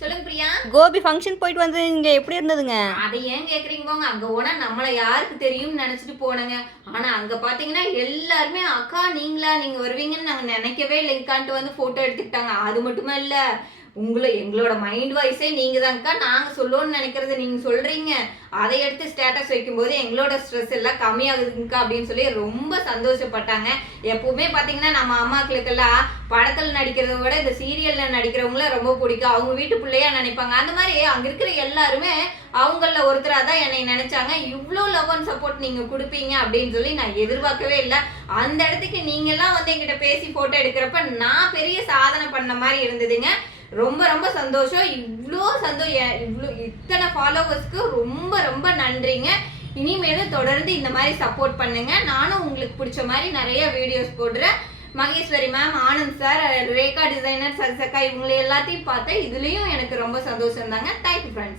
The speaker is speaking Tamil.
சொல்லுங்க பிரியா. கோபி ஃபங்க்ஷன் போயிட்டு வந்து இங்க எப்படி இருந்ததுங்க? அதை ஏன் கேக்குறீங்க போங்க. அங்க போனா நம்மள யாருக்கு தெரியும்னு நினைச்சிட்டு போனங்க. ஆனா அங்க பாத்தீங்கன்னா எல்லாருமே அக்கா நீங்களா, நீங்க வருவீங்கன்னு நாங்க நினைக்கவே இல்லைக்கான்ட்டு வந்து போட்டோ எடுத்துக்கிட்டாங்க. அது மட்டுமே இல்ல, எங்களோட மைண்ட் வாய்ஸே நீங்க தான்க்கா, நாங்க சொல்லணும்னு நினைக்கிறத நீங்க சொல்றீங்க, அதை எடுத்து ஸ்டேட்டஸ் வைக்கும்போது எங்களோட ஸ்ட்ரெஸ் எல்லாம் கம்மியாகுதுங்கக்கா அப்படின்னு சொல்லி ரொம்ப சந்தோஷப்பட்டாங்க. எப்பவுமே பாத்தீங்கன்னா நம்ம அம்மாக்களுக்கெல்லாம் படத்துல நடிக்கிறத விட இந்த சீரியல்ல நடிக்கிறவங்கள ரொம்ப பிடிக்கும். அவங்க வீட்டு பிள்ளையா நினைப்பாங்க. அந்த மாதிரி அங்க இருக்கிற எல்லாருமே அவங்கள ஒருத்தரா தான் என்னை நினைச்சாங்க. இவ்வளோ லவ் அண்ட் சப்போர்ட் நீங்க கொடுப்பீங்க அப்படின்னு சொல்லி நான் எதிர்பார்க்கவே இல்லை. அந்த இடத்துக்கு நீங்க எல்லாம் வந்து என்கிட்ட பேசி போட்டோ எடுக்கிறப்ப நான் பெரிய சாதனை பண்ண மாதிரி இருந்ததுங்க. ரொம்ப ரொம்ப சந்தோஷம். இத்தனை ஃபாலோவர்ஸ்க்கு ரொம்ப ரொம்ப நன்றிங்க. இனிமேலும் தொடர்ந்து இந்த மாதிரி சப்போர்ட் பண்ணுங்க. நானும் உங்களுக்கு பிடிச்ச மாதிரி நிறைய வீடியோஸ் போடுறேன். Maheswari ma'am, Anand sir, Rekha designer, சர்சக்கா இவங்களை எல்லாத்தையும் பார்த்தேன். இதுலயும் எனக்கு ரொம்ப சந்தோஷம் தாங்க. Thank you friends.